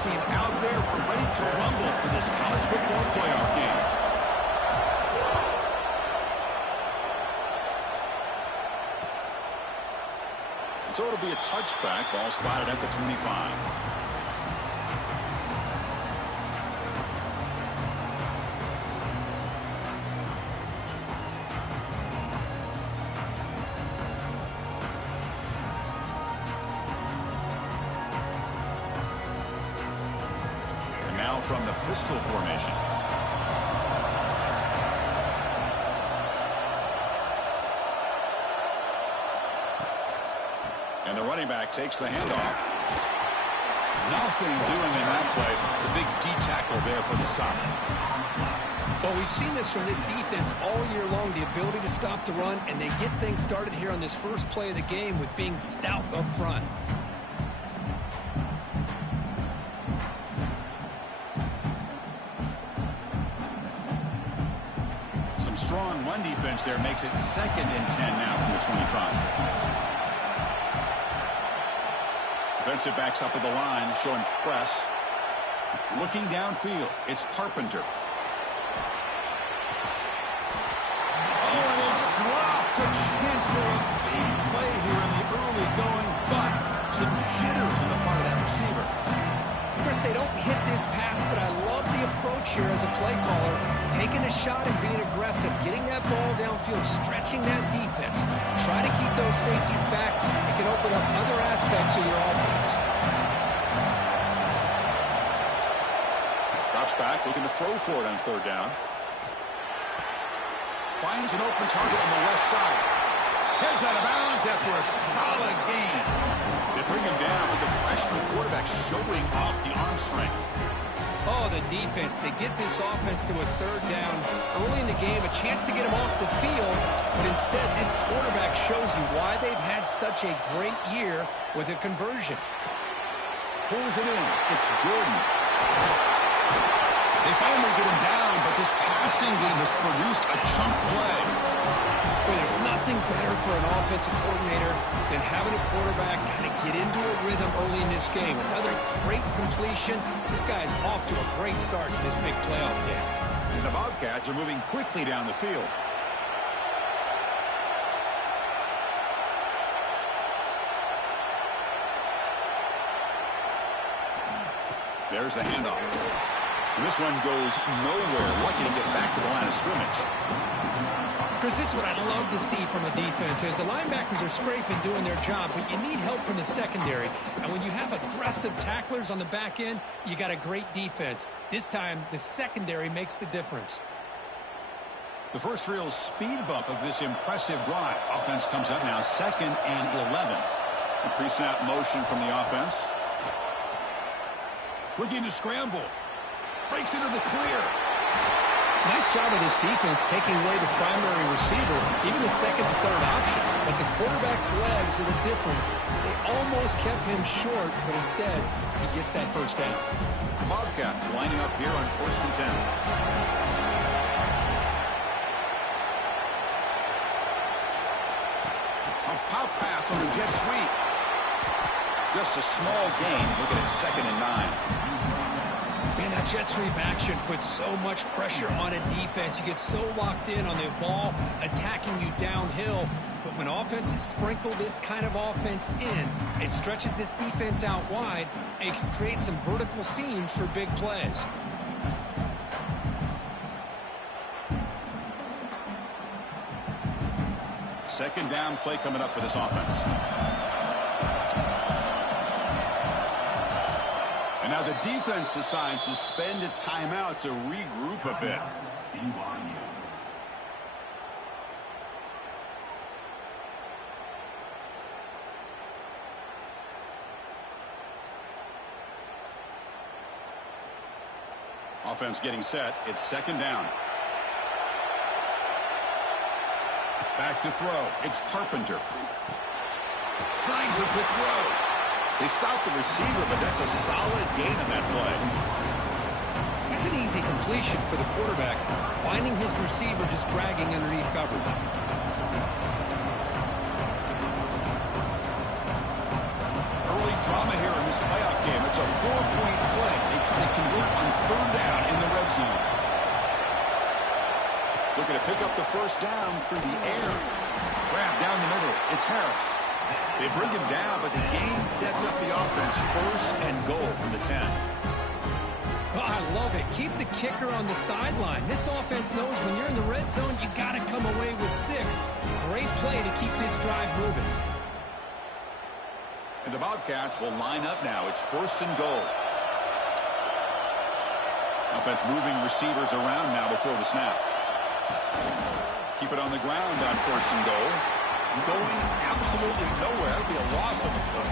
team out there. We're ready to rumble for this college football playoff game. So it'll be a touchback. Ball spotted at the 25. And now from the pistol formation. And the running back takes the handoff. Nothing doing in that play. The big D tackle there for the stop. Well, we've seen this from this defense all year long, the ability to stop the run, and they get things started here on this first play of the game with being stout up front. Some strong run defense there makes it 2nd and 10 now from the 25. Defensive backs up at the line, showing press. Looking downfield, it's Carpenter. Oh, and it's dropped. Took Schmitz for a big play here in the early going, but some jitters on the part of that receiver. Chris, they don't hit this pass, but I love the approach here as a play caller. Taking a shot and being aggressive, getting that ball downfield, stretching that defense. Try to keep those safeties back. It can open up other aspects of your offense. Drops back, looking to throw for it on 3rd down. Finds an open target on the left side. Heads out of bounds after a solid gain. They bring him down with the freshman quarterback showing off the arm strength. Oh, the defense. They get this offense to a 3rd down early in the game, a chance to get him off the field, but instead this quarterback shows you why they've had such a great year with a conversion. Pulls it in. It's Jordan. They finally get him down, but this passing game has produced a chunk play. Well, there's nothing better for an offensive coordinator than having a quarterback kind of get into a rhythm early in this game. Another great completion. This guy's off to a great start in this big playoff game. And the Bobcats are moving quickly down the field. There's the handoff. And this one goes nowhere. Lucky to get back to the line of scrimmage. Chris, this is what I'd love to see from a defense. As the linebackers are scraping, doing their job, but you need help from the secondary. And when you have aggressive tacklers on the back end, you got a great defense. This time, the secondary makes the difference. The first real speed bump of this impressive drive. Offense comes up now 2nd and 11. A pre-snap motion from the offense. Looking to scramble. Breaks into the clear. Nice job of this defense taking away the primary receiver, even the 2nd and 3rd option. But the quarterback's legs are the difference. They almost kept him short, but instead, he gets that 1st down. Bobcats lining up here on 1st and 10. A pop pass on the jet sweep. Just a small gain. Looking at 2nd and 9. Man, that jet sweep action puts so much pressure on a defense. You get so locked in on the ball attacking you downhill. But when offenses sprinkle this kind of offense in, it stretches this defense out wide and can create some vertical seams for big plays. Second down play coming up for this offense. And now the defense decides to spend a timeout to regroup a bit. Offense getting set. It's 2nd down. Back to throw. It's Carpenter. Signs a quick throw. They stop the receiver, but that's a solid gain on that play. It's an easy completion for the quarterback, finding his receiver just dragging underneath coverage. Early drama here in this playoff game. It's a 4-point play. They try to convert on third down in the red zone. Looking to pick up the first down through the air. Grab down the middle. It's Harris. They bring him down, but the game sets up the offense. First and goal from the 10. Oh, I love it. Keep the kicker on the sideline. This offense knows when you're in the red zone, you got to come away with 6. Great play to keep this drive moving. And the Bobcats will line up now. It's first and goal. Offense moving receivers around now before the snap. Keep it on the ground on first and goal. Going absolutely nowhere. It'll be a loss of the play.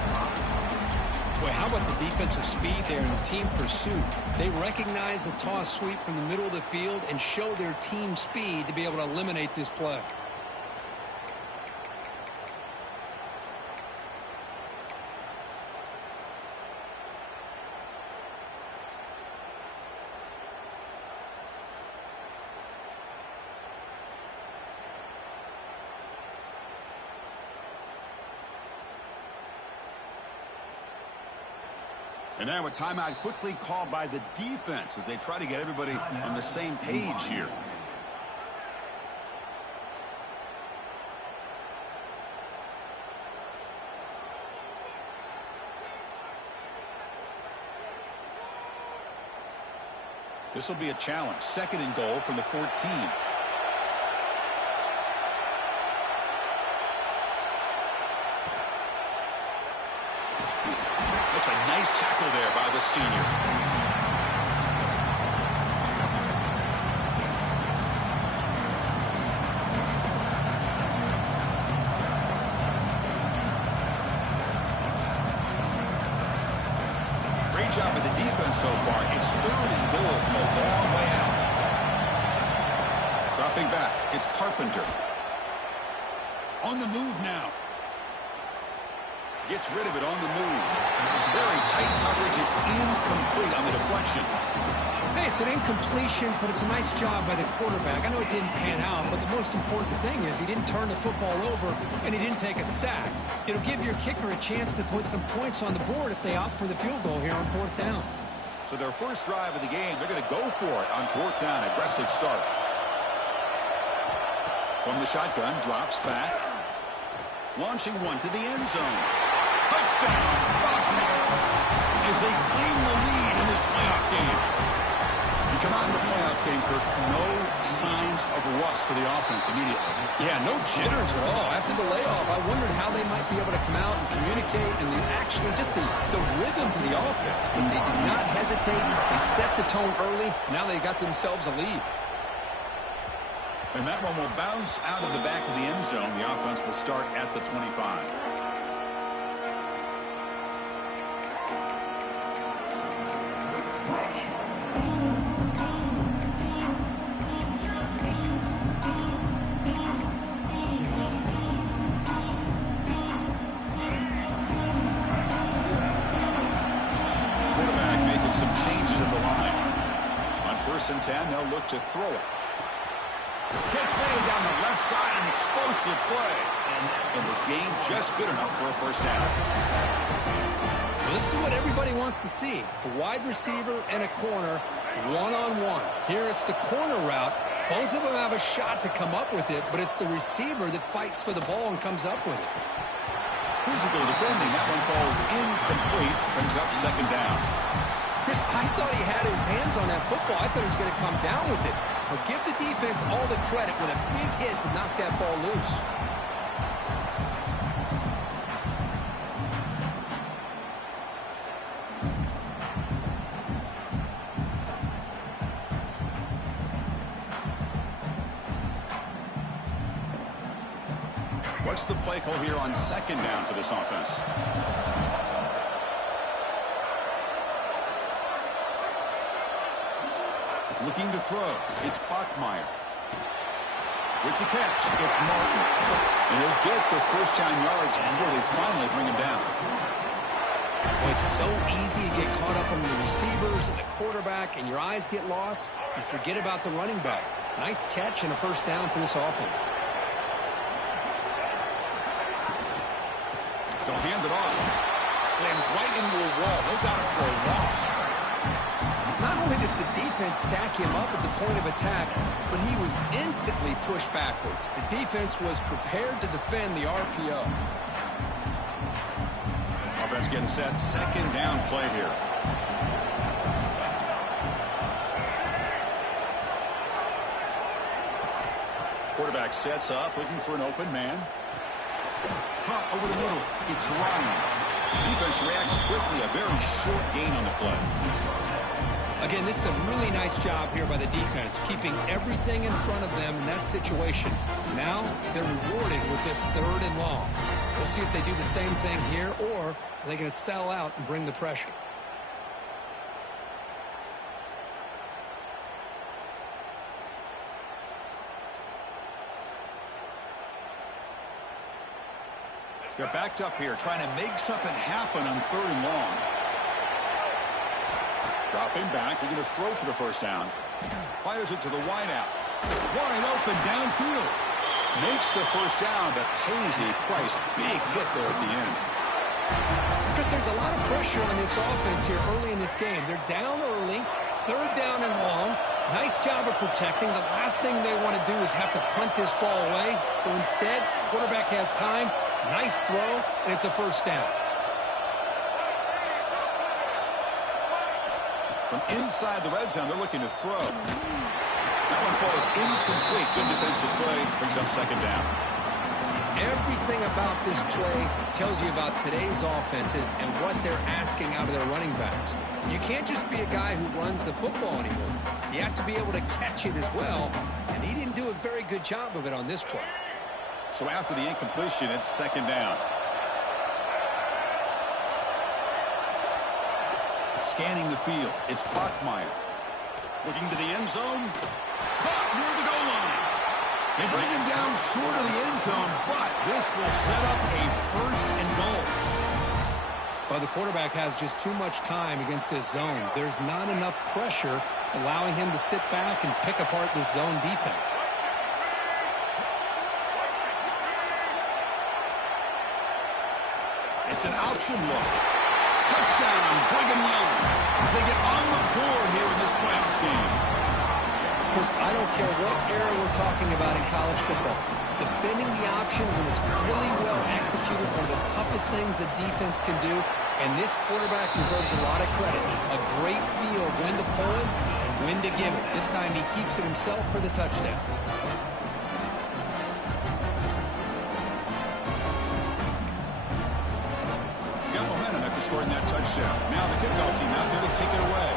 Boy, how about the defensive speed there and the team pursuit? They recognize the toss sweep from the middle of the field and show their team speed to be able to eliminate this play. And now a timeout quickly called by the defense as they try to get everybody on the same page here. This will be a challenge. Second and goal from the 14. That's a nice tackle there by the senior. Great job with the defense so far. It's third and goal from a long way out. Dropping back, it's Carpenter. On the move now. Gets rid of it on the move. Very tight coverage. It's incomplete on the deflection. Hey, it's an incompletion, but it's a nice job by the quarterback. I know it didn't pan out, but the most important thing is he didn't turn the football over and he didn't take a sack. It'll give your kicker a chance to put some points on the board if they opt for the field goal here on fourth down. So their first drive of the game, they're going to go for it on fourth down. Aggressive start. From the shotgun, drops back. Launching one to the end zone. Touchdown, Bobcats, as they claim the lead in this playoff game. You come out in the playoff game, Kirk, no signs of rust for the offense immediately. Yeah, no jitters at all. After the layoff, I wondered how they might be able to come out and communicate and actually just the rhythm to the offense. But they did not hesitate. They set the tone early. Now they got themselves a lead. And that one will bounce out of the back of the end zone. The offense will start at the 25. Quarterback making some changes at the line. On 1st and 10, they'll look to throw it. Catch made down the left side, an explosive play. And the game just good enough for a first down. Well, this is what everybody wants to see. A wide receiver and a corner, one-on-one. Here it's the corner route. Both of them have a shot to come up with it, but it's the receiver that fights for the ball and comes up with it. Physical defending. That one falls incomplete. Brings up second down. Chris, I thought he had his hands on that football. I thought he was going to come down with it. But give the defense all the credit with a big hit to knock that ball loose. What's the play call here on second down for this offense? Looking to throw. It's Bachmeier. With the catch, it's Martin. And he'll get the first down yards before they finally bring him down. Well, it's so easy to get caught up on the receivers and the quarterback, and your eyes get lost. You forget about the running back. Nice catch and a first down for this offense. They'll hand it off. Slams right into a wall. They've got him for a loss. Not only does the defense stack him up at the point of attack, but he was instantly pushed backwards. The defense was prepared to defend the RPO. Offense getting set. Second down play here. Quarterback sets up, looking for an open man. Hot over the middle. It's Ryan. Defense reacts quickly. A very short gain on the play. Again, this is a really nice job here by the defense, keeping everything in front of them in that situation. Now they're rewarded with this 3rd and long. We'll see if they do the same thing here, or are they going to sell out and bring the pressure? They're backed up here, trying to make something happen on 3rd and long. Dropping back, they're going to throw for the first down. Fires it to the wideout. Wide open downfield. Makes the first down, but pays a price. Big hit there at the end. Chris, there's a lot of pressure on this offense here early in this game. They're down early, 3rd down and long. Nice job of protecting. The last thing they want to do is have to punt this ball away. So instead, quarterback has time. Nice throw, and it's a first down. From inside the red zone, they're looking to throw. That one falls incomplete. Good defensive play. Brings up second down. Everything about this play tells you about today's offenses and what they're asking out of their running backs. You can't just be a guy who runs the football anymore. You have to be able to catch it as well, and he didn't do a very good job of it on this play. So after the incompletion, it's second down. Scanning the field, it's Bachmeier. Looking to the end zone. Caught near the goal line. They bring him down short of the end zone, but this will set up a 1st and goal. Well, the quarterback has just too much time against this zone. There's not enough pressure. It's allowing him to sit back and pick apart this zone defense. It's an option look. Touchdown, Brigham Young, as they get on the board here in this playoff game. Of course, I don't care what era we're talking about in college football. Defending the option when it's really well executed, one of the toughest things the defense can do, and this quarterback deserves a lot of credit. A great feel of when to pull it and when to give it. This time he keeps it himself for the touchdown. Scoring that touchdown. Now the kickoff team out there to kick it away.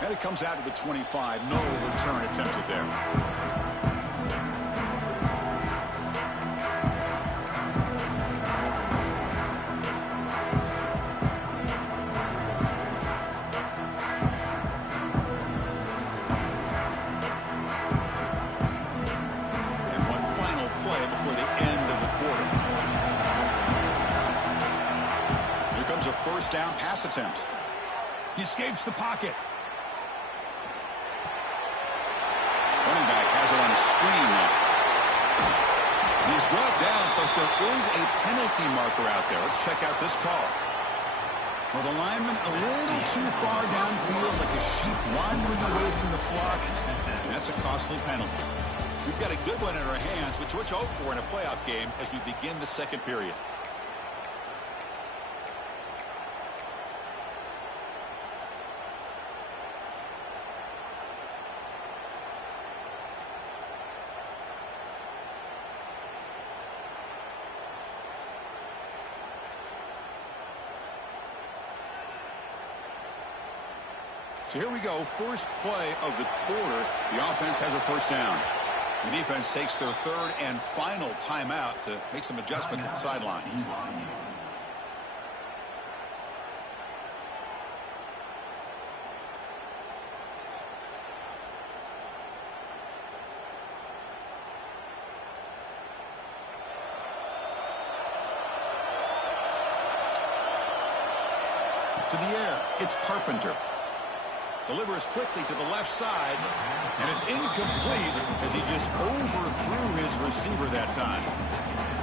And it comes out to the 25. No return attempted there. First down pass attempt. He escapes the pocket. Running back has it on a screen now. He's brought down, but there is a penalty marker out there. Let's check out this call. Well, the lineman a little too far downfield, like a sheep wandering away from the flock. And that's a costly penalty. We've got a good one in our hands, which we're hoping for in a playoff game as we begin the second period. So here we go, first play of the quarter. The offense has a first down. The defense takes their 3rd and final timeout to make some adjustments at the sideline. To the air, it's Carpenter. Delivers quickly to the left side, and it's incomplete as he just overthrew his receiver that time.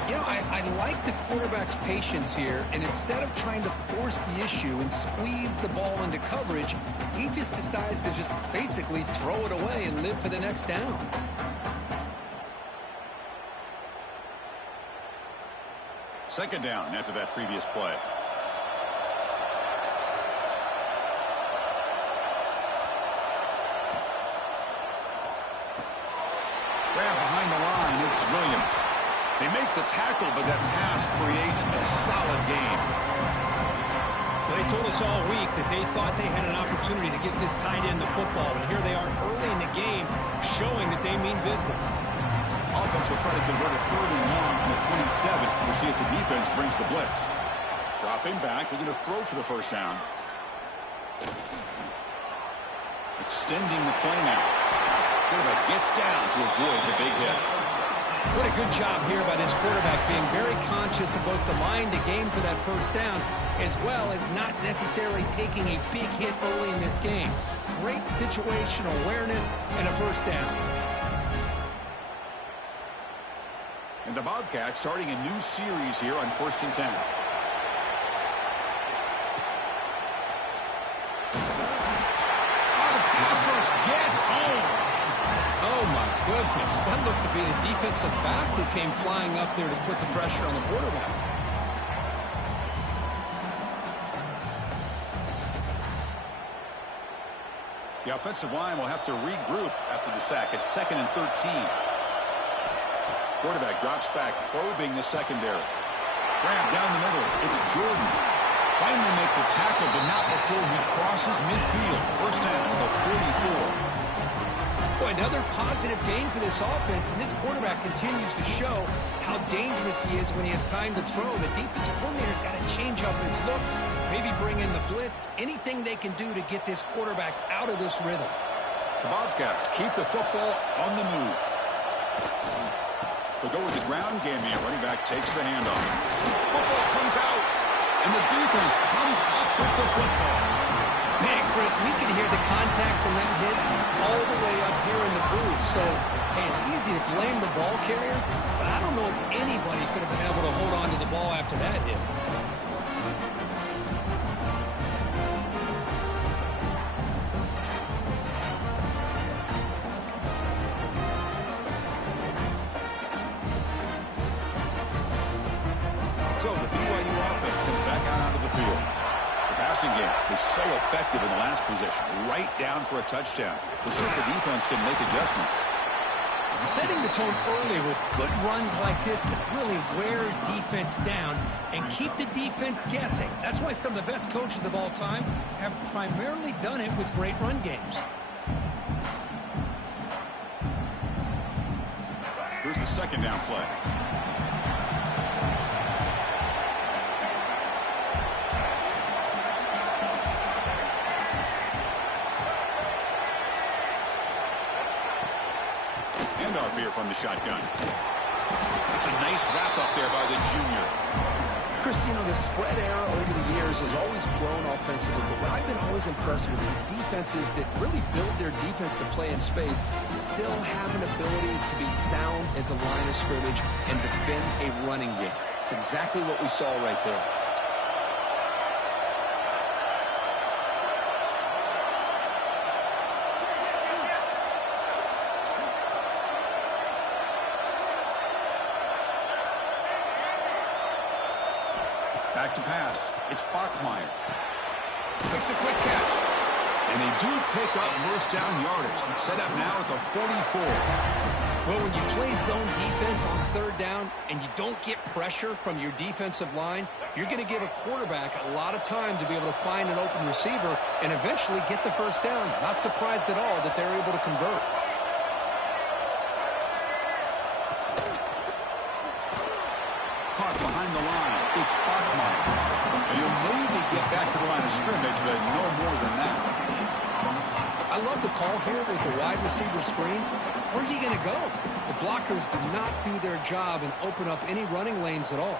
You know, I like the quarterback's patience here, and instead of trying to force the issue and squeeze the ball into coverage, he just decides to just basically throw it away and live for the next down. Second down after that previous play. Grab behind the line, it's Williams. They make the tackle, but that pass creates a solid gain. Well, they told us all week that they thought they had an opportunity to get this tight end the football, and here they are early in the game showing that they mean business. Offense will try to convert a 3rd and long from the 27. We'll see if the defense brings the blitz. Dropping back, they're going to throw for the first down. Extending the play now. Quarterback gets down to avoid the big hit. What a good job here by this quarterback, being very conscious of both delaying the game for that first down as well as not necessarily taking a big hit early in this game. Great situational awareness and a first down. And the Bobcats starting a new series here on 1st and 10. The pass rush gets home. Oh, my goodness. That looked to be the defensive back who came flying up there to put the pressure on the quarterback. The offensive line will have to regroup after the sack. It's 2nd and 13. Quarterback drops back, probing the secondary. Grab down the middle. It's Jordan. Finally make the tackle, but not before he crosses midfield. First down at the 44. Boy, another positive game for this offense, and this quarterback continues to show how dangerous he is when he has time to throw. The defensive coordinator's got to change up his looks, maybe bring in the blitz, anything they can do to get this quarterback out of this rhythm. The Bobcats keep the football on the move. They'll go with the ground game here. Running back takes the handoff. Football comes out, and the defense comes up with the football. Man, Chris, we can hear the contact from that hit all the way up here in the booth. So, hey, it's easy to blame the ball carrier, but I don't know if anybody could have been able to hold on to the ball after that hit. So the BYU offense comes back out onto the field. The passing game is so effective in the last possession, right down for a touchdown. We'll see if the defense can make adjustments. Setting the tone early with good runs like this can really wear defense down and keep the defense guessing. That's why some of the best coaches of all time have primarily done it with great run games. Here's the second down play. Handoff here from the shotgun. It's a nice wrap up there by the junior. Chris, you know, the spread era over the years has always grown offensively, but what I've been always impressed with is defenses that really build their defense to play in space still have an ability to be sound at the line of scrimmage and defend a running game. It's exactly what we saw right there. Back to pass. It's Bachmeier. Makes a quick catch. And they do pick up first down yardage. Set up now at the 44. Well, when you play zone defense on third down and you don't get pressure from your defensive line, you're going to give a quarterback a lot of time to be able to find an open receiver and eventually get the first down. Not surprised at all that they're able to convert. Caught behind the line. It's Bachmeier. And he'll maybe get back to the line of scrimmage, but no more than that. I love the call here with the wide receiver screen. Where's he going to go? The blockers do not do their job and open up any running lanes at all.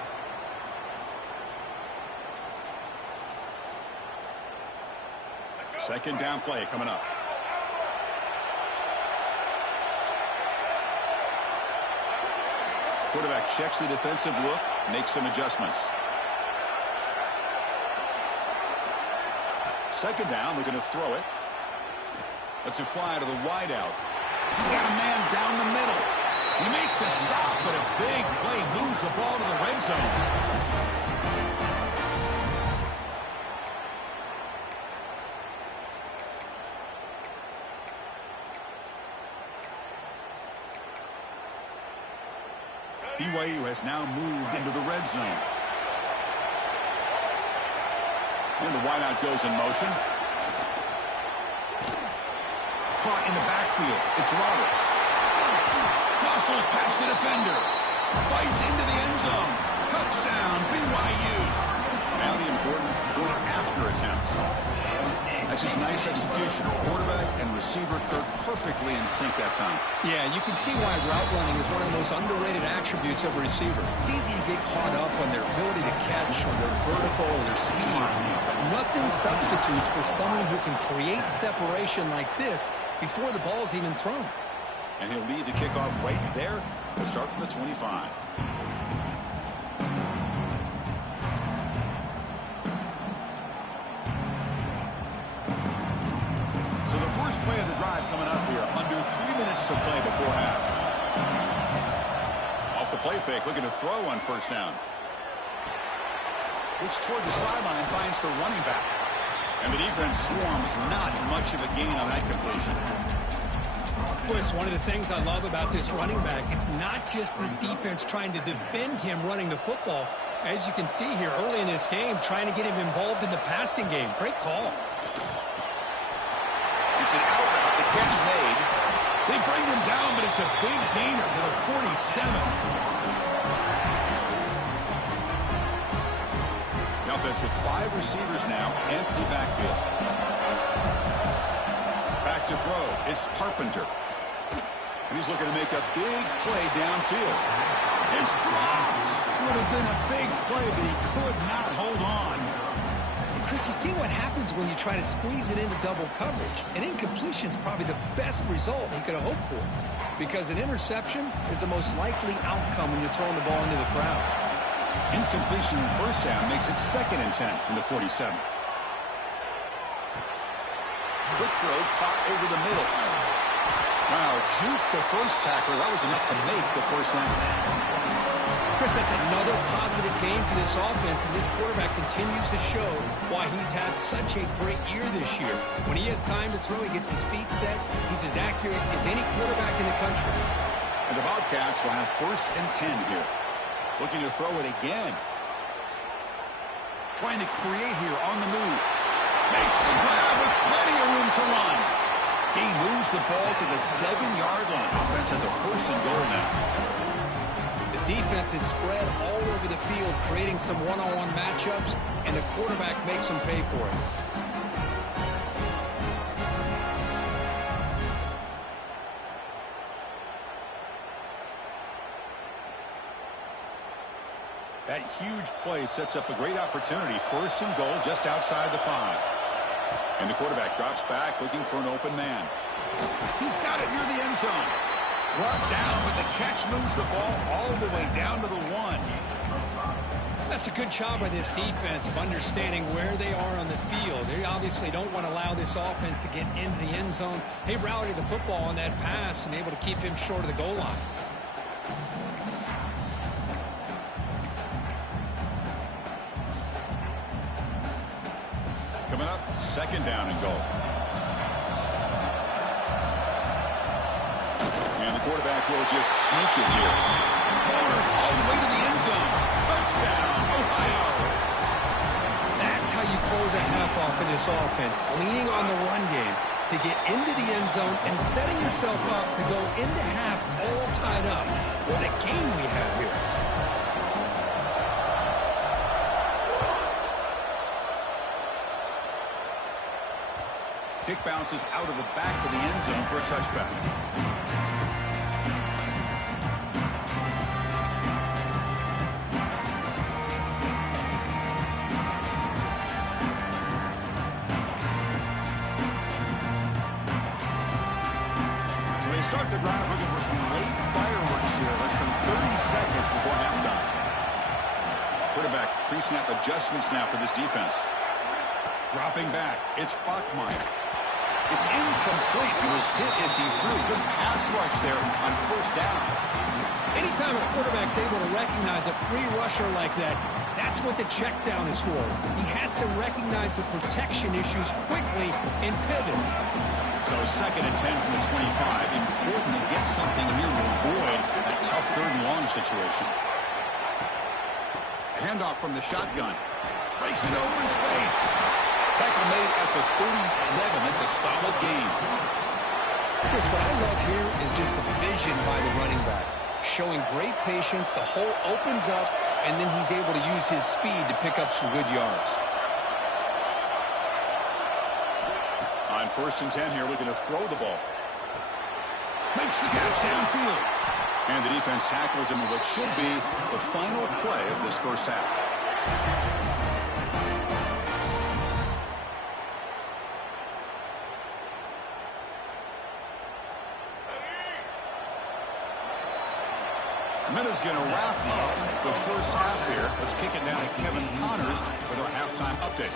Second down play coming up. Quarterback checks the defensive look, makes some adjustments. Second down, we're going to throw it. Lets it fly to the wideout. He's got a man down the middle. You make the stop, but a big play moves the ball to the red zone. BYU has now moved into the red zone. And the wideout goes in motion. Caught in the backfield. It's Roberts. Muscles past the defender. Fights into the end zone. Touchdown, BYU. Now the important point after attempt. That's just nice execution. Quarterback and receiver Kirk perfectly in sync that time. Yeah, you can see why route running is one of the most underrated attributes of a receiver. It's easy to get caught up on their ability to catch or their vertical or their speed, but nothing substitutes for someone who can create separation like this before the ball's even thrown. And he'll lead the kickoff right there. We'll start from the 25. So the first play of the drive coming up here. Under 3 minutes to play before half. Off the play fake, looking to throw on first down. Looks toward the sideline, finds the running back. And the defense swarms, not much of a gain on that completion. Well, it's one of the things I love about this running back. It's not just this defense trying to defend him running the football. As you can see here early in this game, trying to get him involved in the passing game. Great call. It's an out route, the catch made. They bring him down, but it's a big gainer to the 47. The offense with 5 receivers now, empty backfield. Back to throw, it's Carpenter. And he's looking to make a big play downfield. It's dropped. Would have been a big play, but he could not hold on. Chris, you see what happens when you try to squeeze it into double coverage. An incompletion is probably the best result he could have hoped for, because an interception is the most likely outcome when you're throwing the ball into the crowd. Incompletion in first down makes it 2nd and 10 from the 47. Quick throw caught over the middle. Wow, juke the first tackler. That was enough to make the first down. Chris, that's another positive game for this offense, and this quarterback continues to show why he's had such a great year this year. When he has time to throw, he gets his feet set. He's as accurate as any quarterback in the country. And the Bobcats will have 1st and 10 here. Looking to throw it again. Trying to create here on the move. Makes the grab with plenty of room to run. He moves the ball to the 7-yard line. Offense has a 1st and goal now. The defense is spread all over the field, creating some one-on-one matchups, and the quarterback makes them pay for it. That huge play sets up a great opportunity. 1st and goal just outside the 5. And the quarterback drops back looking for an open man. He's got it near the end zone. Brought down, but the catch moves the ball all the way down to the 1. That's a good job by this defense of understanding where they are on the field. They obviously don't want to allow this offense to get into the end zone. They routed the football on that pass and able to keep him short of the goal line. Coming up, 2nd down and goal. And the quarterback will just sneak it here. Motors all the way to the end zone. Touchdown, Ohio. That's how you close a half off of this offense, leaning on the run game to get into the end zone and setting yourself up to go into half all tied up. What a game we have here. Kick bounces out of the back of the end zone for a touchback. up the ground looking for some late fireworks here. Less than 30 seconds before halftime. Quarterback pre-snap adjustments now for this defense. Dropping back. It's Bachmeier. It's incomplete. He was hit as he threw. Good pass rush there on first down. Anytime a quarterback's able to recognize a free rusher like that, that's what the check down is for. He has to recognize the protection issues quickly and pivot. So 2nd and 10 from the 25. Important to get something here to avoid that tough 3rd and long situation. Handoff from the shotgun. Breaks it over in space. Tackle made at the 37. That's a solid gain. Chris, what I love here is just the vision by the running back. Showing great patience, the hole opens up, and then he's able to use his speed to pick up some good yards. On 1st and 10 here, looking to throw the ball. Makes the catch downfield. And the defense tackles him in what should be the final play of this first half. Minute's going to wrap up the first half here. Let's kick it down to Kevin Connors with our halftime update.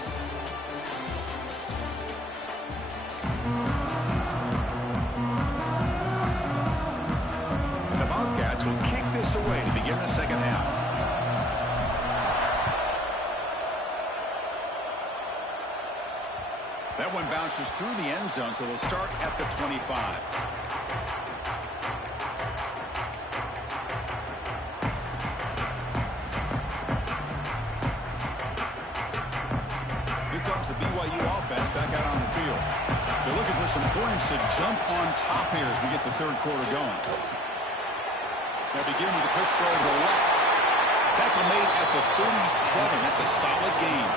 And the Bobcats will kick this away to begin the second half. That one bounces through the end zone, so they'll start at the 25. The BYU offense back out on the field. They're looking for some points to jump on top here as we get the 3rd quarter going. They begin with a quick throw to the left. Tackle made at the 37. That's a solid gain.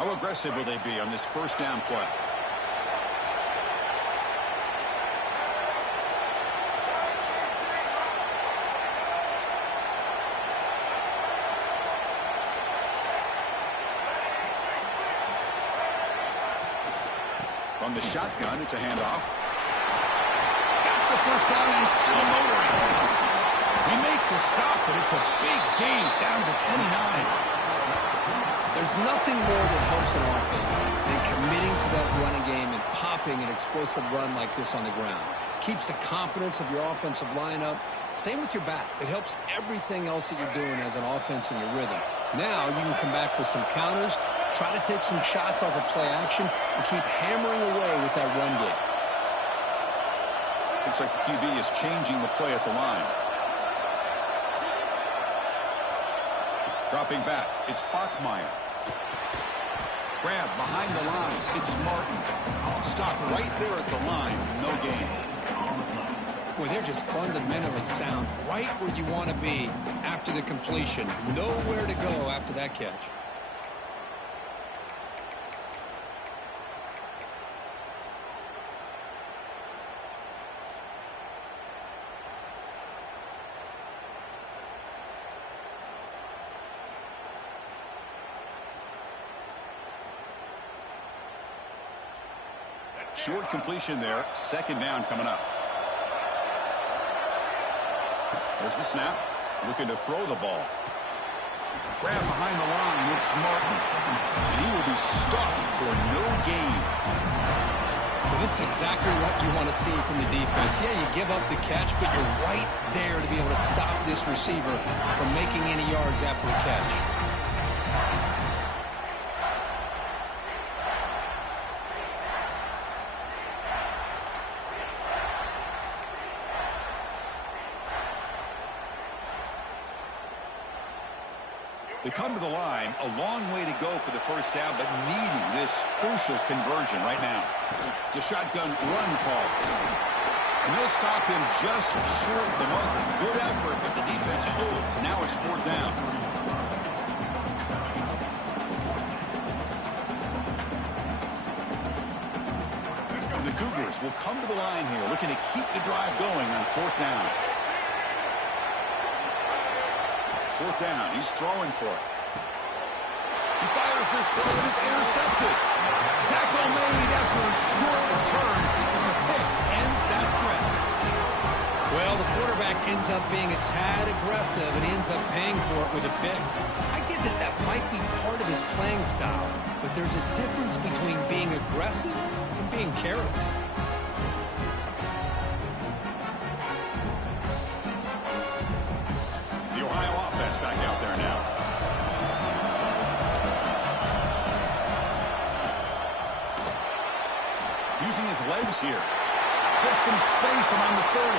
How aggressive will they be on this first down play? From the shotgun, it's a handoff. Got the first down and still motoring. He make the stop, but it's a big gain down to 29. There's nothing more that helps an offense than committing to that running game and popping an explosive run like this on the ground. Keeps the confidence of your offensive lineup. Same with your back. It helps everything else that you're doing as an offense in your rhythm. Now you can come back with some counters, try to take some shots off of play action, and keep hammering away with that run game. Looks like the QB is changing the play at the line. Dropping back, it's Bachmeier. Grab behind the line, it's Martin. Stop right there at the line, no gain. Boy, they're just fundamentally sound right where you want to be after the completion. Nowhere to go after that catch. Short completion there. 2nd down coming up. There's the snap. Looking to throw the ball. Grab behind the line. It's Martin. And he will be stuffed for no gain. Well, this is exactly what you want to see from the defense. Yeah, you give up the catch, but you're right there to be able to stop this receiver from making any yards after the catch. They come to the line, a long way to go for the first down, but needing this crucial conversion right now. It's a shotgun run call. And they'll stop him just short of the mark. Good effort, but the defense holds. Now it's 4th down. And the Cougars will come to the line here, looking to keep the drive going on 4th down. 4th down, he's throwing for it. He fires this throw and it's intercepted. Tackle made after a short return. And the pick ends that threat. Well, the quarterback ends up being a tad aggressive and ends up paying for it with a pick. I get that that might be part of his playing style, but there's a difference between being aggressive and being careless. The Ohio offense back out there now. Using his legs here. Gets some space around the 30.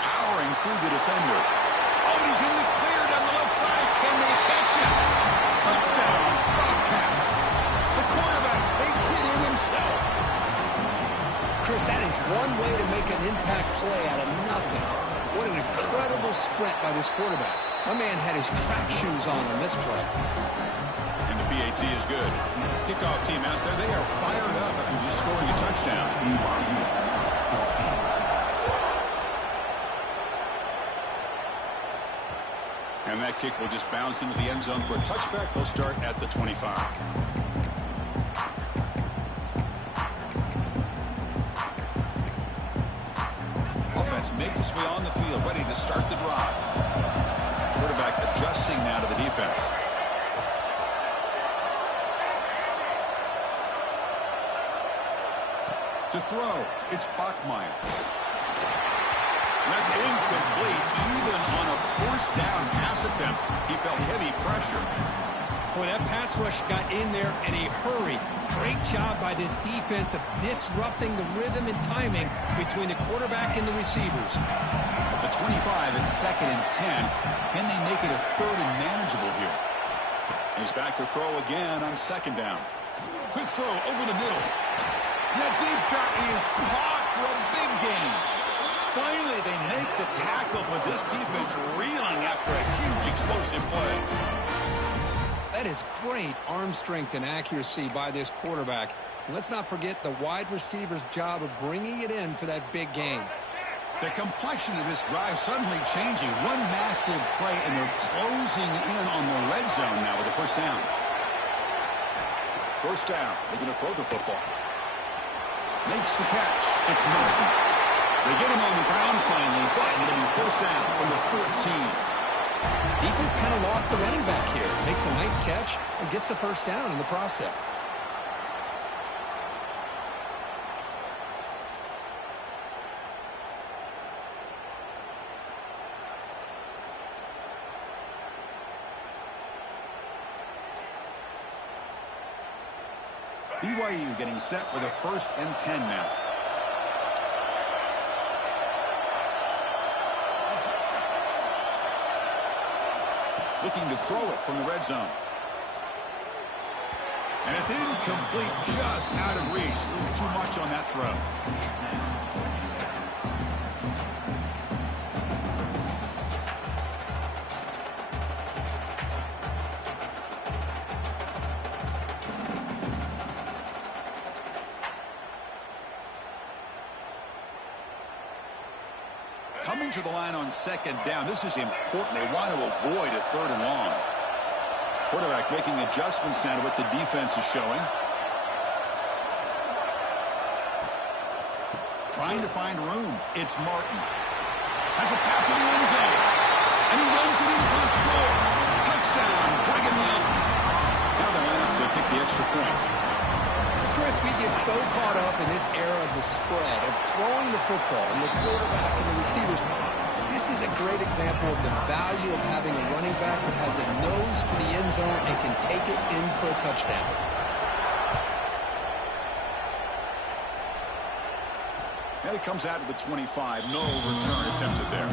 Powering through the defender. Oh, and he's in the clear down the left side. Can they catch him? Touchdown, Bobcats. The quarterback takes it in himself. Chris, that is one way to make an impact play out of nothing. What an incredible sprint by this quarterback. My man had his track shoes on this play. And the PAT is good. Kickoff team out there, they are fired up after just scoring a touchdown. And that kick will just bounce into the end zone for a touchback. They'll start at the 25. Offense makes its way on the field, ready to start the drive. Quarterback adjusting now to the defense. To throw, it's Bachmeier. That's incomplete. Even on a first down pass attempt, he felt heavy pressure. Boy, that pass rush got in there in a hurry. Great job by this defense of disrupting the rhythm and timing between the quarterback and the receivers. At the 25, it's 2nd and 10. Can they make it a 3rd and manageable here? He's back to throw again on 2nd down. Quick throw over the middle. That deep shot is caught for a big gain. Finally, they make the tackle, but this defense reeling after a huge explosive play. That is great arm strength and accuracy by this quarterback. Let's not forget the wide receiver's job of bringing it in for that big gain. The complexion of this drive suddenly changing. One massive play, and they're closing in on the red zone now with the first down. First down. They're going to throw the football. Makes the catch. It's Martin. They get him on the ground finally, but it'll be first down from the 14. Defense kind of lost the running back here. Makes a nice catch and gets the first down in the process. BYU getting set with a 1st and 10 now. Looking to throw it from the red zone. And it's incomplete, just out of reach. A little too much on that throw. Coming to the line on 2nd down. This is important. They want to avoid a 3rd and long. Quarterback making adjustments now to what the defense is showing. Trying to find room. It's Martin. Has a path to the end zone. And he runs it in for the score. Touchdown, Brigham Young. Now they want to kick the extra point. Chris, we get so caught up in this era of the spread, of throwing the football and the quarterback and the receivers. This is a great example of the value of having a running back that has a nose for the end zone and can take it in for a touchdown. And it comes out of the 25. No return attempted there.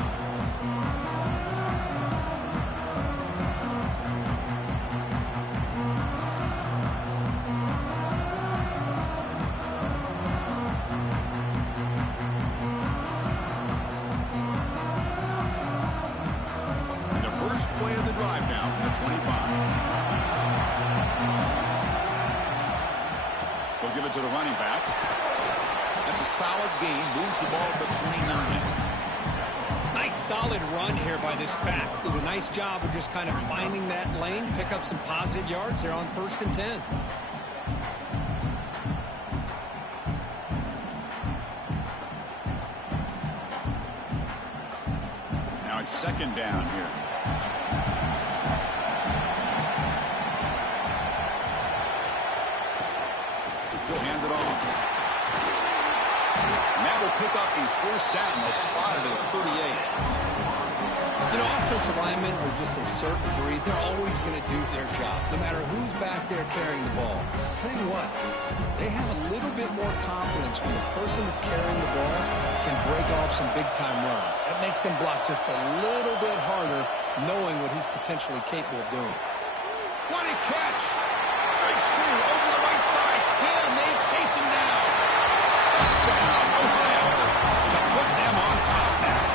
Play of the drive now from the 25. They'll give it to the running back. That's a solid gain. Moves the ball to the 29. Nice solid run here by this back. Did a nice job of just kind of finding that lane, pick up some positive yards there on 1st and 10. Now it's 2nd down here. He'll hand it off. And that will pick up a 1st down. They'll spot it at the 38. You know, offensive linemen are just a certain breed. They're always going to do their job, no matter who's back there carrying the ball. I'll tell you what, they have a little bit more confidence when the person that's carrying the ball can break off some big-time runs. That makes them block just a little bit harder, knowing what he's potentially capable of doing. What a catch! Big spear over the right side. Can they chase him down? Touchdown, Ohio, to put them on top now.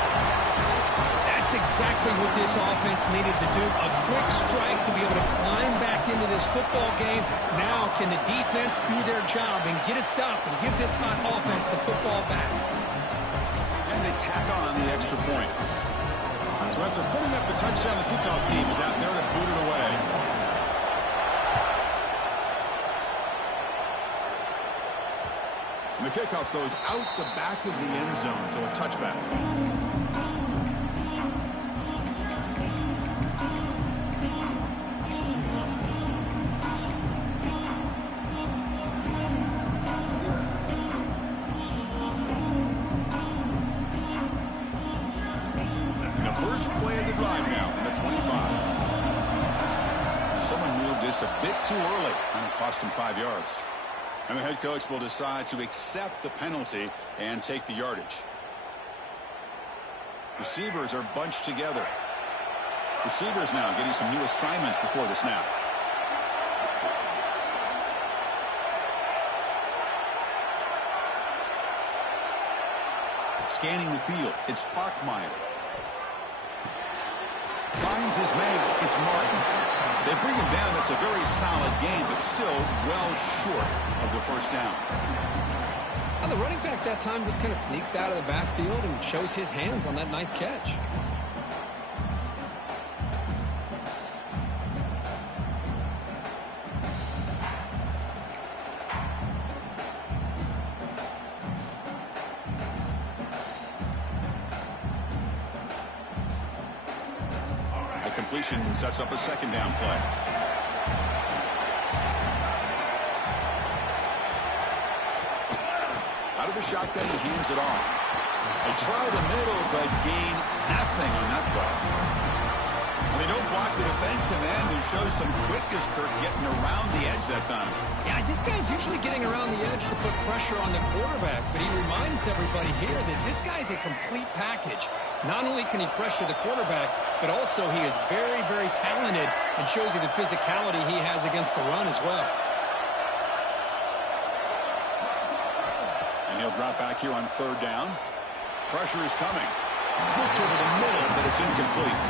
That's exactly what this offense needed to do. A quick strike to be able to climb back into this football game. Now can the defense do their job and get a stop and give this hot offense the football back? And they tack on the extra point. So after putting up the touchdown, the kickoff team is out there to boot it away. And the kickoff goes out the back of the end zone, so a touchback. And the first play of the drive now from the 25. Someone moved this a bit too early, and it cost him 5 yards. And the head coach will decide to accept the penalty and take the yardage. Receivers are bunched together. Receivers now getting some new assignments before the snap. Scanning the field, it's Bachmeier. Finds his man, it's Martin. They bring him down. That's a very solid game, but still well short of the 1st down. Well, the running back that time just kind of sneaks out of the backfield and shows his hands on that nice catch. Completion sets up a 2nd down play. Out of the shotgun, he hands it off. They try the middle, but gain nothing on that play. And they don't block the defensive end, who shows some quickness, Kirk, getting around the edge that time. Yeah, this guy's usually getting around the edge to put pressure on the quarterback, but he reminds everybody here that this guy's a complete package. Not only can he pressure the quarterback, but also he is very, very talented and shows you the physicality he has against the run as well. And he'll drop back here on 3rd down. Pressure is coming. Looked over the middle, but it's incomplete.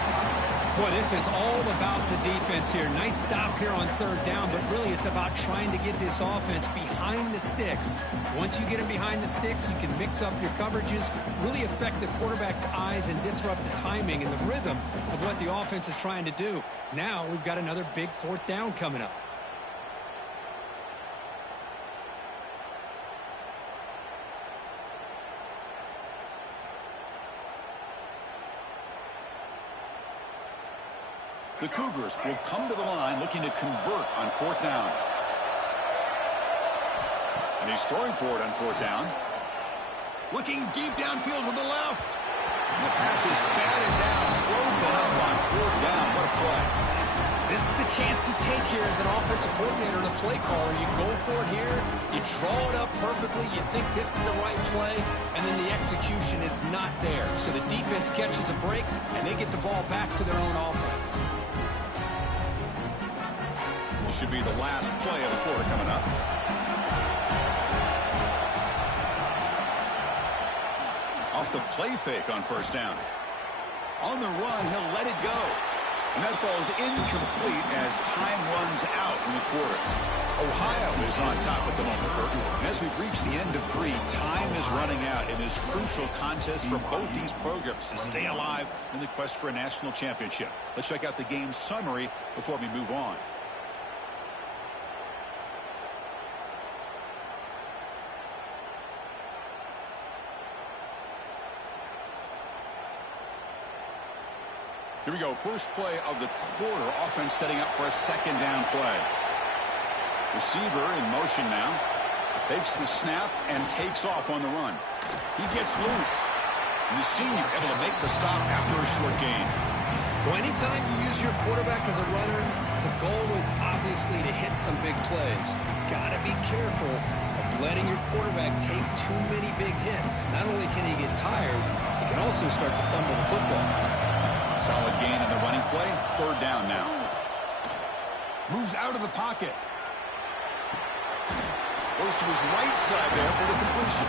Boy, this is all about the defense here. Nice stop here on 3rd down, but really it's about trying to get this offense behind the sticks. Once you get them behind the sticks, you can mix up your coverages, really affect the quarterback's eyes and disrupt the timing and the rhythm of what the offense is trying to do. Now we've got another big 4th down coming up. The Cougars will come to the line looking to convert on 4th down. And he's throwing for it on 4th down. Looking deep downfield to the left. And the pass is batted down, broken up on 4th down. What a play. This is the chance you take here as an offensive coordinator and a play caller. You go for it here, you draw it up perfectly, you think this is the right play, and then the execution is not there. So the defense catches a break, and they get the ball back to their own offense. This should be the last play of the quarter coming up. Off the play fake on 1st down. On the run, he'll let it go. And that falls incomplete as time runs out in the quarter. Ohio is on top at the moment, Burton. And as we've reached the end of 3, time is running out in this crucial contest for both these programs to stay alive in the quest for a national championship. Let's check out the game summary before we move on. Here we go. First play of the quarter. Offense setting up for a second down play. Receiver in motion now. Takes the snap and takes off on the run. He gets loose. And the senior able to make the stop after a short gain. Well, anytime you use your quarterback as a runner, the goal is obviously to hit some big plays. You've got to be careful of letting your quarterback take too many big hits. Not only can he get tired, he can also start to fumble the football. Solid gain in the running play. Third down now. Moves out of the pocket. Goes to his right side there for the completion.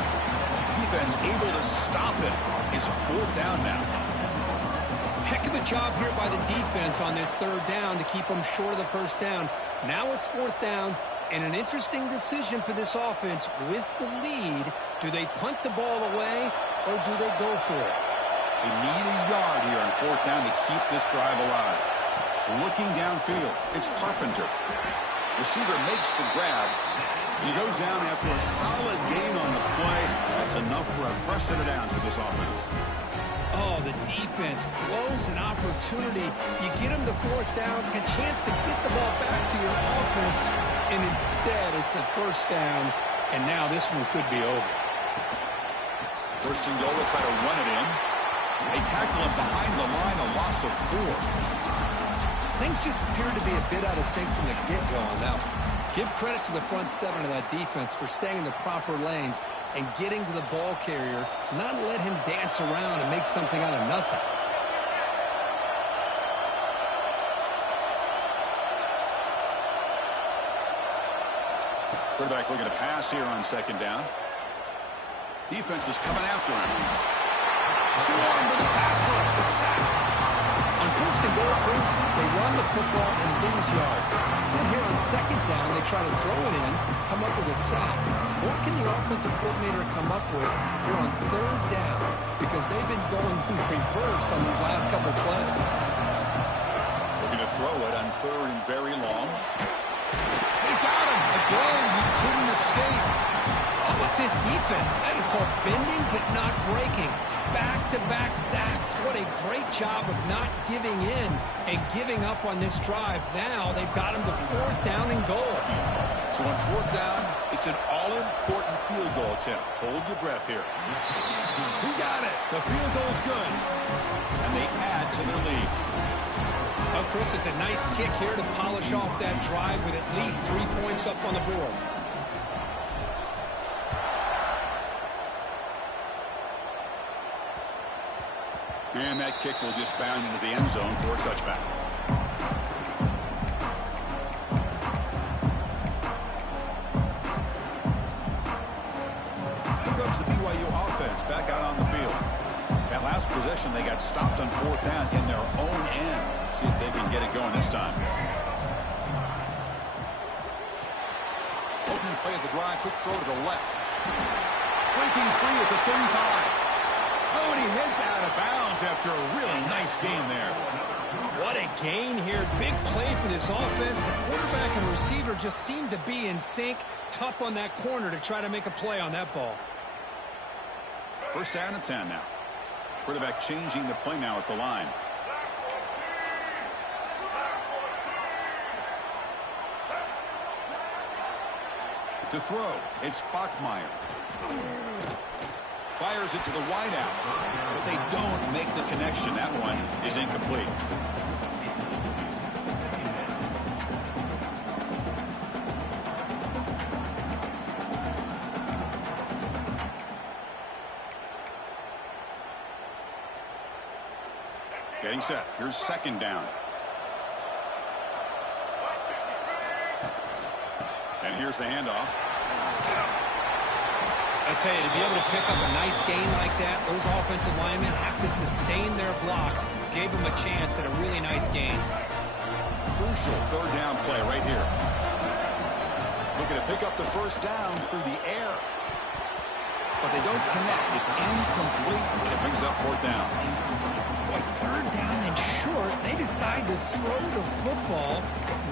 Defense able to stop it. It's fourth down now. Heck of a job here by the defense on this third down to keep them short of the first down. Now it's fourth down, and an interesting decision for this offense with the lead. Do they punt the ball away, or do they go for it? They need a yard here on fourth down to keep this drive alive. Looking downfield, it's Carpenter. Receiver makes the grab. He goes down after a solid gain on the play. That's enough for a fresh set of downs for this offense. Oh, the defense blows an opportunity. You get them to fourth down, a chance to get the ball back to your offense, and instead it's a first down, and now this one could be over. First and goal, they'll try to run it in. They tackle him behind the line, a loss of 4. Things just appeared to be a bit out of sync from the get-go on that one. Give credit to the front 7 of that defense for staying in the proper lanes and getting to the ball carrier, not let him dance around and make something out of nothing. Quarterback looking to pass here on second down. Defense is coming after him. Swarm to the pass rush, the sack. On first and goal, Chris, they run the football and lose yards. Then here on second down, they try to throw it in, come up with a sack. What can the offensive coordinator come up with here on third down? Because they've been going in reverse on these last couple plays. Looking to throw it on third and very long. They got him. Again, he couldn't escape. How about this defense? That is called bending but not breaking. Back-to-back sacks. What a great job of not giving in and giving up on this drive. Now they've got him to fourth down and goal. So on fourth down, it's an all-important field goal attempt. Hold your breath here. We got it. The field goal's good. And they add to their lead. Well, Chris, it's a nice kick here to polish off that drive with at least 3 points up on the board. And that kick will just bound into the end zone for a touchback. Here comes the BYU offense back out on the field. That last possession, they got stopped on fourth down in their own end. Let's see if they can get it going this time. Opening play at the drive, quick throw to the left. Breaking free at the 35. Oh, and he heads out of bounds after a really nice gain there. What a gain here. Big play for this offense. The quarterback and receiver just seem to be in sync. Tough on that corner to try to make a play on that ball. First down and 10 now. Quarterback changing the play now at the line. To throw, it's Bachmeier. Fires it to the wideout, but they don't make the connection. That one is incomplete. Getting set. Here's second down. And here's the handoff. I tell you, to be able to pick up a nice gain like that, those offensive linemen have to sustain their blocks. Gave them a chance at a really nice gain. Crucial third down play right here. Looking to pick up the first down through the air. But they don't connect. It's incomplete, and it brings up fourth down. Boy, third down and short. They decide to throw the football,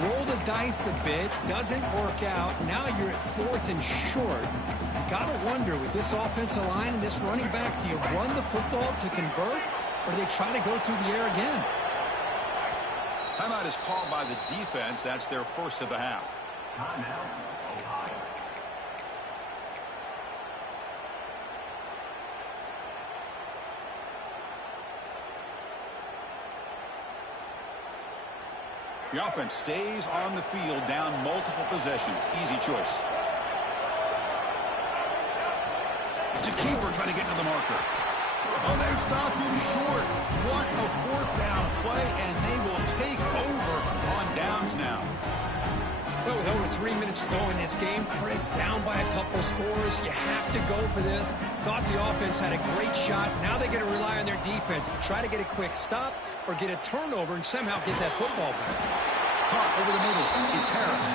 roll the dice a bit, doesn't work out. Now you're at fourth and short. You got to wonder, with this offensive line and this running back, do you run the football to convert, or do they try to go through the air again? Timeout is called by the defense. That's their first of the half. Timeout, Ohio. The offense stays on the field, down multiple possessions. Easy choice. It's a keeper trying to get to the marker. Oh, they've stopped him short. What a fourth down play, and they will take over on downs now. Well, with over 3 minutes to go in this game, Chris, down by a couple scores. You have to go for this. Thought the offense had a great shot. Now they got to rely on their defense to try to get a quick stop or get a turnover and somehow get that football back. Caught over the middle. It's Harris.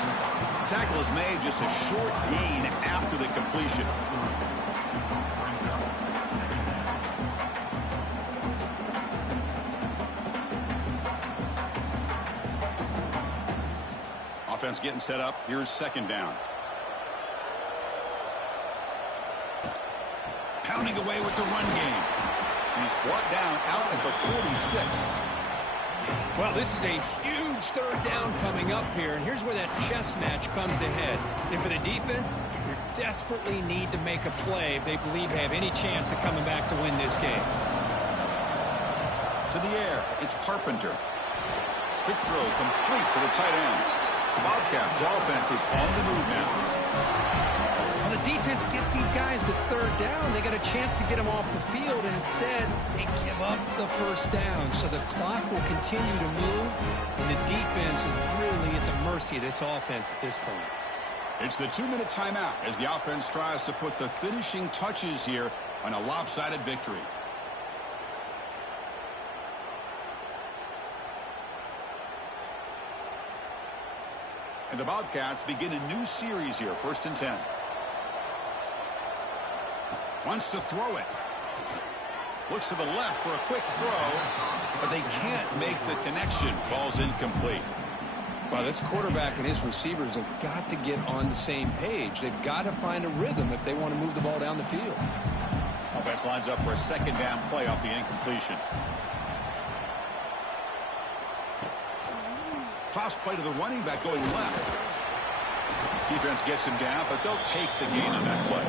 Tackle is made, just a short gain after the completion. Offense getting set up. Here's second down. Pounding away with the run game. He's brought down out at the 46. Well, this is a huge third down coming up here, and here's where that chess match comes to head. And for the defense, you desperately need to make a play if they believe they have any chance of coming back to win this game. To the air, it's Carpenter. Quick throw complete to the tight end. The Bobcats offense is on the move now. Well, the defense gets these guys to third down. They got a chance to get them off the field, and instead they give up the first down. So the clock will continue to move, and the defense is really at the mercy of this offense at this point. It's the 2-minute timeout as the offense tries to put the finishing touches here on a lopsided victory. And the Bobcats begin a new series here, 1st and 10. Wants to throw it. Looks to the left for a quick throw, but they can't make the connection. Ball's incomplete. Well, this quarterback and his receivers have got to get on the same page. They've got to find a rhythm if they want to move the ball down the field. Offense lines up for a second down play off the incompletion. Toss play to the running back going left. Defense gets him down, but they'll take the gain on that play.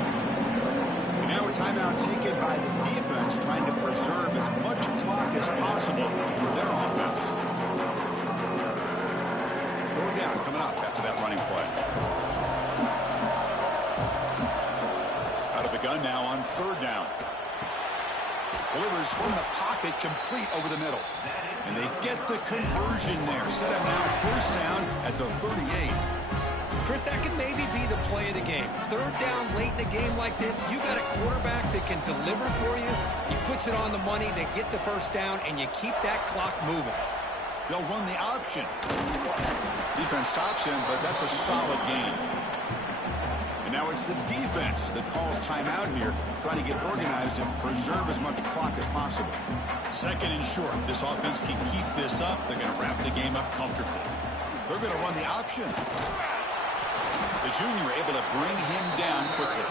And now a timeout taken by the defense, trying to preserve as much clock as possible for their offense. Third down coming up after that running play. Out of the gun now on third down. Delivers from the pocket, complete over the middle. And they get the conversion there. Set up now first down at the 38. Chris, that could maybe be the play of the game. Third down late in the game like this, you got a quarterback that can deliver for you. He puts it on the money, they get the first down, and you keep that clock moving. They'll run the option. Defense stops him, but that's a solid gain. And now it's the defense that calls timeout here, trying to get organized and preserve as much clock as possible. Second and short. This offense can keep this up. They're going to wrap the game up comfortably. They're going to run the option. The junior able to bring him down quickly.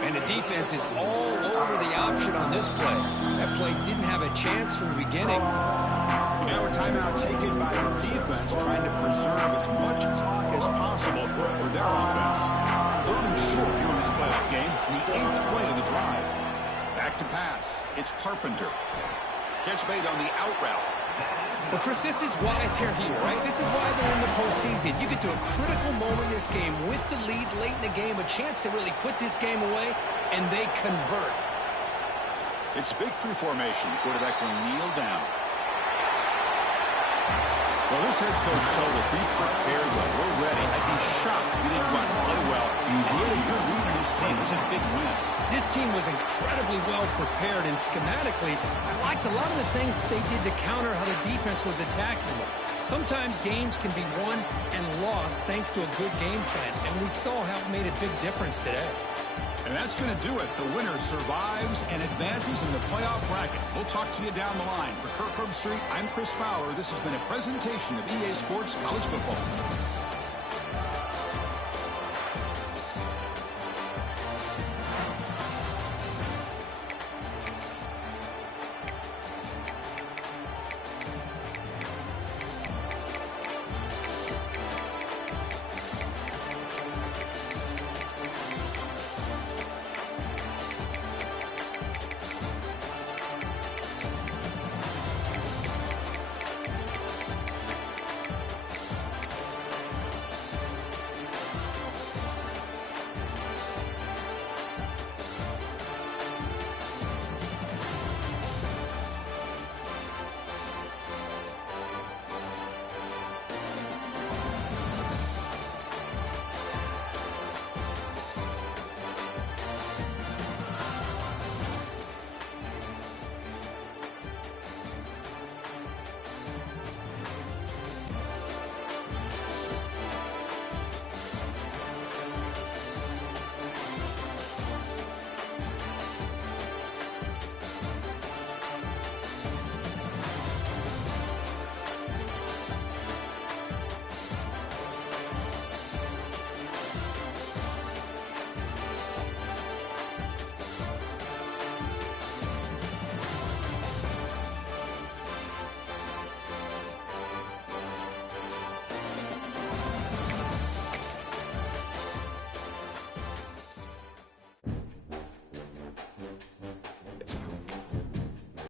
And the defense is all over the option on this play. That play didn't have a chance from the beginning. And now a timeout taken by the defense, trying to preserve as much clock as possible for their offense. Third and short here in this playoff game, the 8th play of the drive. Back to pass. It's Carpenter. Catch made on the out route. Well, Chris, this is why they're here, right? This is why they're in the postseason. You get to a critical moment in this game with the lead late in the game, a chance to really put this game away, and they convert. It's victory formation. The quarterback will kneel down. Well, this head coach told us we prepared well. We're ready. I'd be shocked if we didn't run play well. Really good read on this team. It's a big win. team was incredibly well prepared, and schematically, I liked a lot of the things they did to counter how the defense was attacking them. Sometimes games can be won and lost thanks to a good game plan, and we saw how it made a big difference today. And that's going to do it. The winner survives and advances in the playoff bracket. We'll talk to you down the line. For Kirk Herbstreit, I'm Chris Fowler. This has been a presentation of EA Sports College Football.